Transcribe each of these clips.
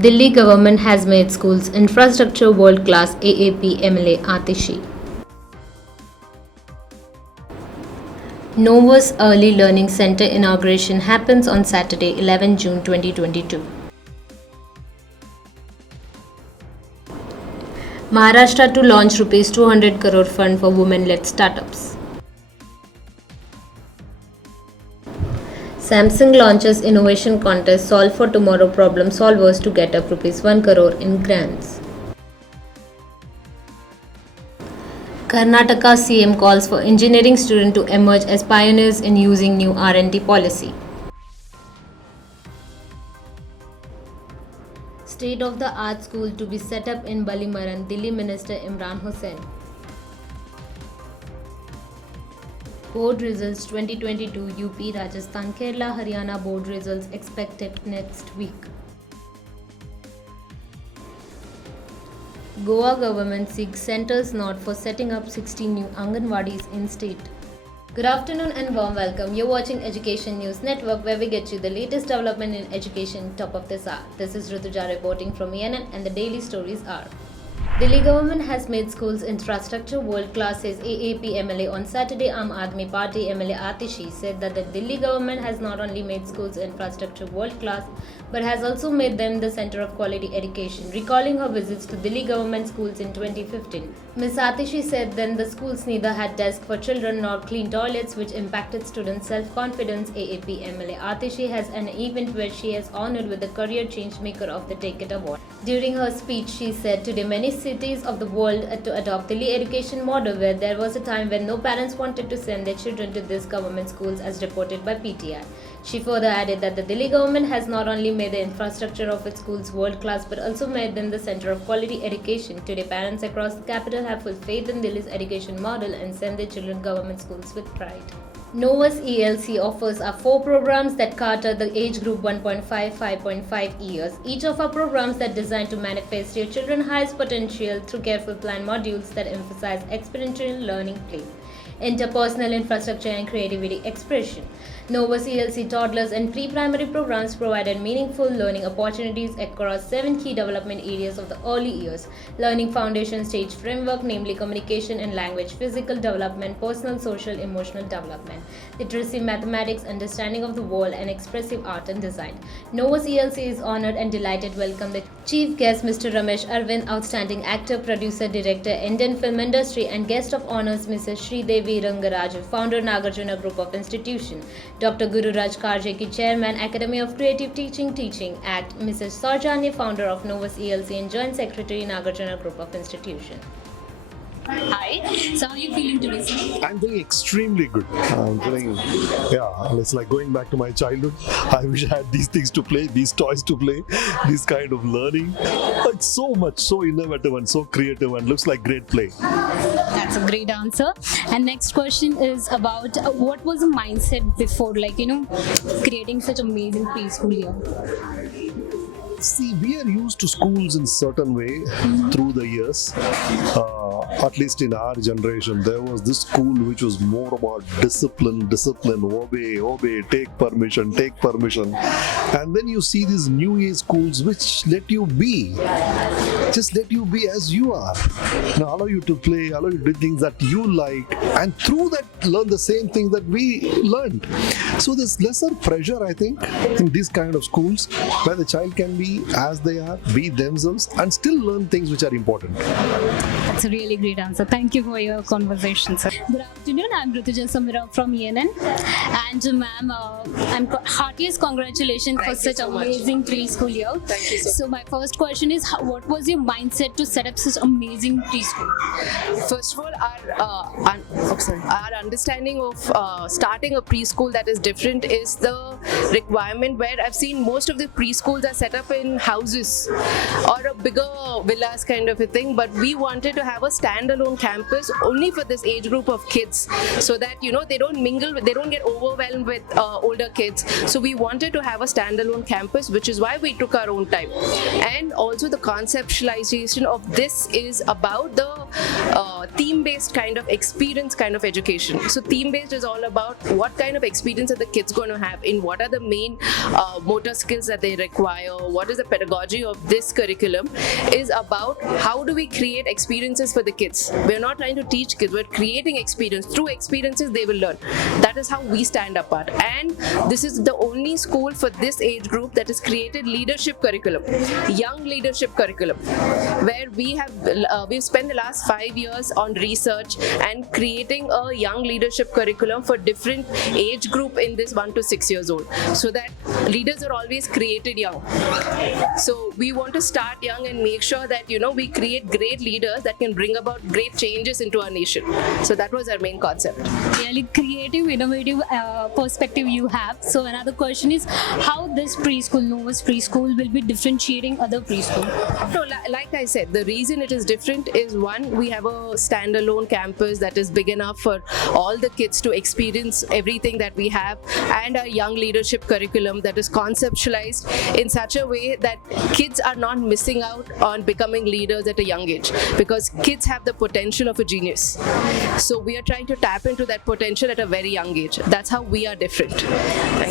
Delhi government has made schools infrastructure world-class. AAP MLA Atishi. NOVUS Early Learning Center inauguration happens on Saturday, 11 June 2022. Maharashtra to launch Rs 200 crore fund for women-led startups. Samsung launches innovation contest Solve for Tomorrow problem solvers to get up Rs 1 crore in grants. Karnataka CM calls for engineering students to emerge as pioneers in using new R&D policy. State-of-the-art school to be set up in Balimaran, Delhi Minister Imran Hussain. Board results 2022 UP, Rajasthan, Kerala, Haryana board results expected next week. Goa government seeks centre's nod for setting up 16 new Anganwadis in state. Good afternoon and warm welcome. You're watching Education News Network, where we get you the latest development in education top of this hour. This is Rutuja reporting from ENN, and the daily stories are: Delhi government has made schools infrastructure world-class, says AAP MLA on Saturday. Aam Aadmi Party MLA Atishi said that the Delhi government has not only made schools infrastructure world-class, but has also made them the center of quality education, recalling her visits to Delhi government schools in 2015. Ms. Atishi said then the schools neither had desks for children nor clean toilets, which impacted students' self-confidence. AAP MLA Atishi has an event where she is honored with the Career Changemaker of the Take It Award. During her speech, she said today many cities of the world to adopt Delhi education model, where there was a time when no parents wanted to send their children to these government schools, as reported by PTI. She further added that the Delhi government has not only made the infrastructure of its schools world-class, but also made them the center of quality education. Today, parents across the capital have full faith in Delhi's education model and send their children to government schools with pride. NOVUS ELC offers our 4 programs that cater the age group 1.5-5.5 years. Each of our programs that designed to manifest your children's highest potential through careful planned modules that emphasize experiential learning, play, interpersonal infrastructure, and creativity expression. NOVUS ELC toddlers and pre-primary programs provided meaningful learning opportunities across 7 key development areas of the early years: learning foundation stage framework, namely communication and language, physical development, personal, social, emotional development, literacy, mathematics, understanding of the world, and expressive art and design. NOVUS ELC is honored and delighted to welcome the chief guest, Mr. Ramesh Arvind, outstanding actor, producer, director, Indian film industry, and guest of honors, Mrs. Sridevi Rangaraju, founder, Nagarjuna Group of Institution; Dr. Gururaj Karjeki, Chairman, Academy of Creative Teaching Act; Mrs. Sarjani, founder of NOVUS ELC and Joint Secretary, Nagarjuna Group of Institution. Hi. So how are you feeling today, sir? I'm feeling extremely good. I'm feeling, it's like going back to my childhood. I wish I had these things to play, these toys to play, this kind of learning. It's so much, so innovative and so creative, and looks like great play. That's a great answer. And next question is about what was the mindset before, creating such amazing preschool here? See, we are used to schools in certain way through the years. At least in our generation, there was this school which was more about discipline, obey, take permission. And then you see these new age schools which let you be. Just let you be as you are. Now allow you to play, allow you to do things that you like, and through that learn the same thing that we learned. So there's lesser pressure, I think, in these kind of schools, where the child can be as they are, be themselves, and still learn things which are important. That's a really great answer. Thank you for your conversation, sir. Good afternoon. I'm Rutuja Samira from ENN. And ma'am, I'm heartiest congratulations for such amazing preschool year. Thank you So my first question is, what was your mindset to set up such amazing preschool? First of all, our understanding of starting a preschool that is different is the requirement, where I've seen most of the preschools are set up in houses or a bigger villas kind of a thing, but we wanted to have a standalone campus only for this age group of kids, so that they don't mingle, they don't get overwhelmed with older kids. So we wanted to have a standalone campus, which is why we took our own time. And also the conceptualization of this is about the theme-based kind of experience kind of education. So theme-based is all about what kind of experience are the kids going to have, in what are the main motor skills that they require, what is the pedagogy of this curriculum, is about how do we create experiences for the kids. We're not trying to teach kids, we're creating experience. Through experiences they will learn. That is how we stand apart, and this is the only school for this age group that has created leadership curriculum, young leadership curriculum, where we've spent the last 5 years on research and creating a young leadership curriculum for different age group in this 1 to 6 years old, so that leaders are always created young. So we want to start young and make sure that we create great leaders that can bring about great changes into our nation. So that was our main concept. Really creative, innovative perspective you have. So another question is how this preschool, Novus preschool, will be differentiating other preschool? No, like I said, the reason it is different is, one, we have a standalone campus that is big enough for all the kids to experience everything that we have, and a young leadership curriculum that is conceptualized in such a way that kids are not missing out on becoming leaders at a young age, because kids have the potential of a genius. So we are trying to tap into that potential at a very young age. That's how we are different.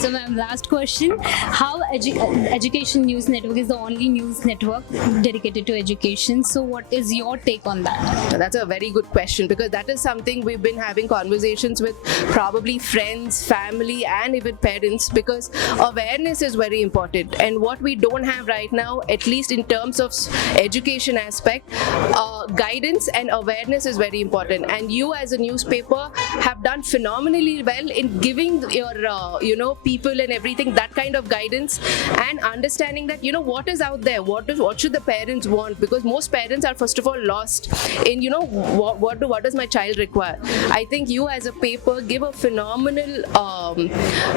So ma'am, last question. How Education News Network is the only news network dedicated to education. So what is your take on that? That's a very good question, because that is something we've been having conversations with probably friends, family, and even parents, because awareness is very important. And what we don't have right now, at least in terms of education aspect, guidance and awareness is very important. And you as a newspaper have done phenomenally well in giving your people and everything that kind of guidance, and understanding that what is out there, what should the parents want, because most parents are first of all lost in what does my child require. I think you as a paper give a phenomenal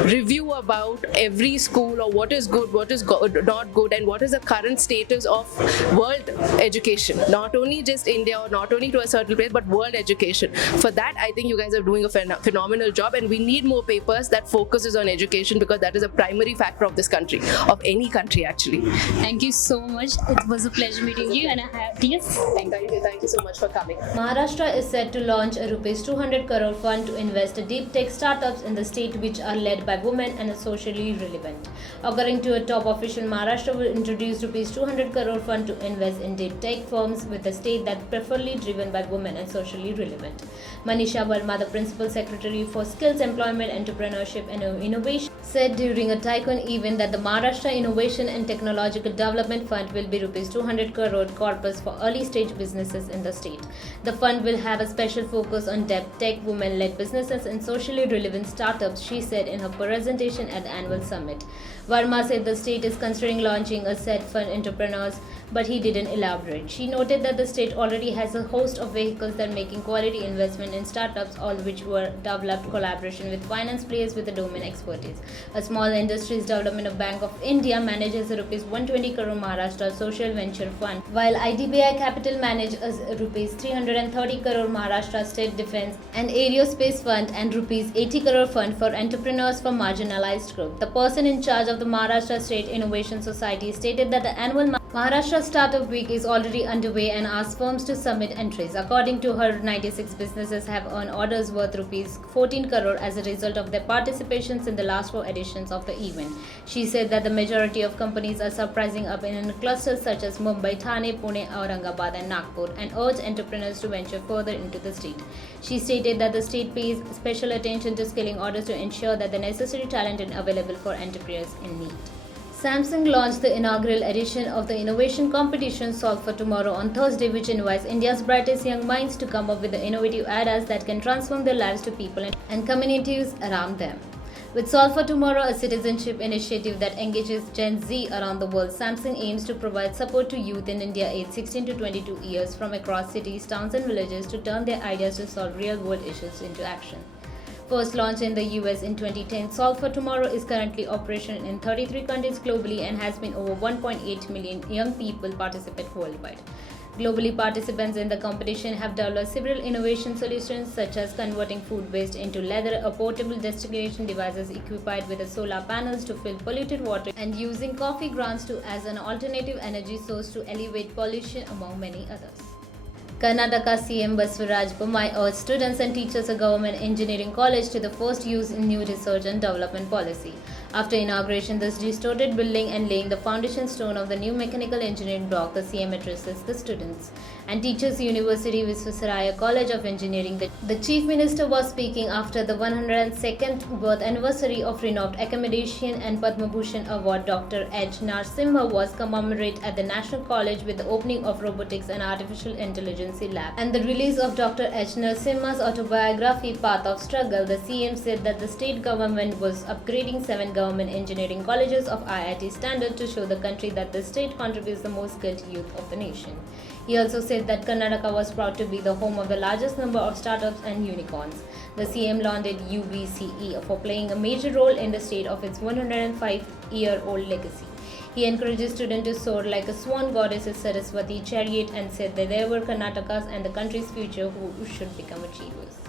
review about every school, or what is good, what is not good, and what is the current status of world education, not only just India or not only to a certain place, but world education. For that, I think you guys are doing a phenomenal job, and we need more papers that focuses on education, because that is a primary factor of this country, of any country actually. Thank you so much. It was a pleasure meeting you, and I have Thank you so much for coming. Maharashtra is set to launch a rupees 200 crore fund to invest in deep tech startups in the state which are led by women and are socially relevant. According to a top official, Maharashtra will introduce rupees 200 crore fund to invest in deep tech firms with a state that's preferably driven by women and socially relevant. Manisha Verma, the Principal Secretary for Skills, Employment, Entrepreneurship and Innovation, said during a Tycoon event that the Maharashtra Innovation and Technological Development Fund will be rupees 200 crore corpus for early stage businesses in the state. The fund will have a special focus on deep tech, women-led businesses and socially relevant startups, she said in her presentation at the annual summit. Verma said the state is considering launching a said fund entrepreneurs, but he didn't elaborate. She noted that the state already has a host of vehicles that are making quality investment in startups, all which were developed collaboration with finance players with the domain expertise. A small industries development Bank of India manages a rupees 120 crore Maharashtra Social Venture Fund, while IDBI Capital manages a rupees 330 crore Maharashtra State Defence and Aerospace Fund and rupees 80 crore Fund for Entrepreneurs for Marginalized Group. The person in charge of the Maharashtra State Innovation Society stated that the annual Maharashtra Startup Week is already underway and asked firms to submit entries. According to her, 96 businesses have earned orders worth rupees 14 crore as a result of their participations in the last 4 editions of the event. She said that the majority of companies are surprising up in clusters such as Mumbai, Thane, Pune, Aurangabad and Nagpur, and urged entrepreneurs to venture further into the state. She stated that the state pays special attention to skilling orders to ensure that the necessary talent is available for entrepreneurs in need. Samsung launched the inaugural edition of the innovation competition Solve for Tomorrow on Thursday, which invites India's brightest young minds to come up with the innovative ideas that can transform their lives to people and communities around them. With Solve for Tomorrow, a citizenship initiative that engages Gen Z around the world, Samsung aims to provide support to youth in India aged 16 to 22 years from across cities, towns and villages to turn their ideas to solve real-world issues into action. First launched in the US in 2010, Solve for Tomorrow is currently operational in 33 countries globally and has been over 1.8 million young people participate worldwide. Globally, participants in the competition have developed several innovation solutions such as converting food waste into leather, a portable distillation devices equipped with solar panels to fill polluted water, and using coffee grounds as an alternative energy source to alleviate pollution, among many others. Karnataka CM Basuraj Bommai urged students and teachers of Government Engineering College to the first use in new research and development policy. After inauguration, this restored building and laying the foundation stone of the new mechanical engineering block, the CM addresses the students and teachers University Visvesvaraya College of Engineering. The Chief Minister was speaking after the 102nd birth anniversary of renowned academician and Padma Bhushan Award Dr. H. Narasimha was commemorated at the National College with the opening of Robotics and Artificial Intelligence Lab and the release of Dr. H. Narasimha's autobiography Path of Struggle. The CM said that the state government was upgrading 7 government engineering colleges of IIT standard to show the country that the state contributes the most skilled youth of the nation. He also said that Karnataka was proud to be the home of the largest number of startups and unicorns. The CM lauded UVCE for playing a major role in the state of its 105-year-old legacy. He encouraged students to soar like a swan goddess Saraswati chariot and said that they were Karnataka's and the country's future who should become achievers.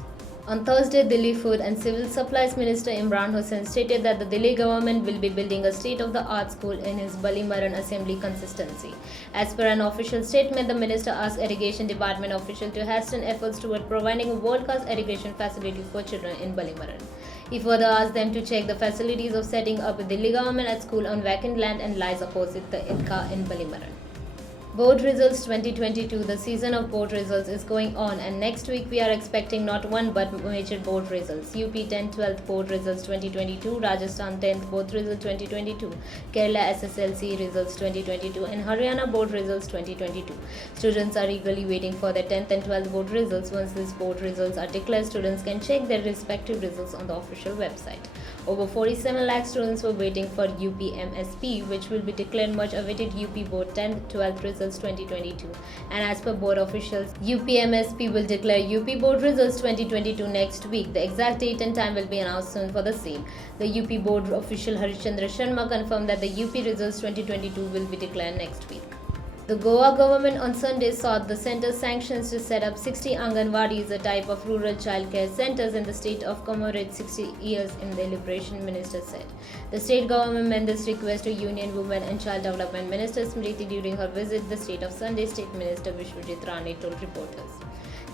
On Thursday, Delhi Food and Civil Supplies Minister Imran Hussain stated that the Delhi government will be building a state-of-the-art school in his Ballimaran Assembly constituency. As per an official statement, the minister asked Irrigation Department officials to hasten efforts toward providing a world-class irrigation facility for children in Ballimaran. He further asked them to check the facilities of setting up a Delhi government at school on vacant land and lies opposite the Idka in Ballimaran. Board results 2022. The season of board results is going on, and next week we are expecting not one but major board results. UP 10th 12th board results 2022, Rajasthan 10th board results 2022, Kerala SSLC results 2022 and Haryana board results 2022. Students are eagerly waiting for their 10th and 12th board results. Once these board results are declared, students can check their respective results on the official website. Over 47 lakh students were waiting for UP MSP, which will be declared much awaited UP board 10th 12th results 2022, and as per board officials, UPMSP will declare UP board results 2022 next week. The exact date and time will be announced soon for the same. The UP board official Harishchandra Sharma confirmed that the UP results 2022 will be declared next week. The Goa government on Sunday sought the centre's sanctions to set up 60 Anganwadis, a type of rural childcare centres in the state of commemorate 60 years in the Liberation Minister said. The state government made this request to Union Women and Child Development Minister Smriti during her visit the state of Sunday. State Minister Vishwajit Rane told reporters.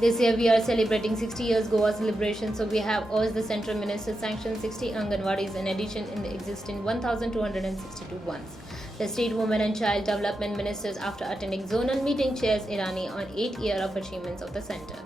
This year we are celebrating 60 years Goa's liberation, so we have urged the central minister sanction 60 Anganwadis in addition in the existing 1,262 ones. The State Women and Child Development Ministers, after attending zonal meeting, chairs Irani on 8 years of achievements of the centre.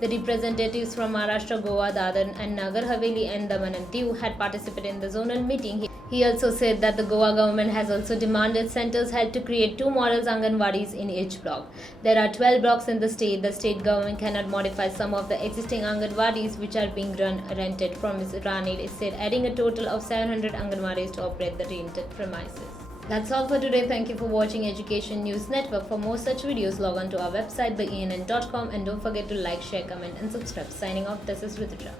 The representatives from Maharashtra, Goa, Dadar and Nagar Haveli and Daman and Diu had participated in the zonal meeting. He also said that the Goa government has also demanded centres help to create 2 model Anganwadis in each block. There are 12 blocks in the state. The state government cannot modify some of the existing Anganwadis which are being rented from Ms. Rani said, adding a total of 700 Anganwadis to operate the rented premises. That's all for today. Thank you for watching Education News Network. For more such videos, log on to our website, theENN.com, and don't forget to like, share, comment and subscribe. Signing off, this is Rituja.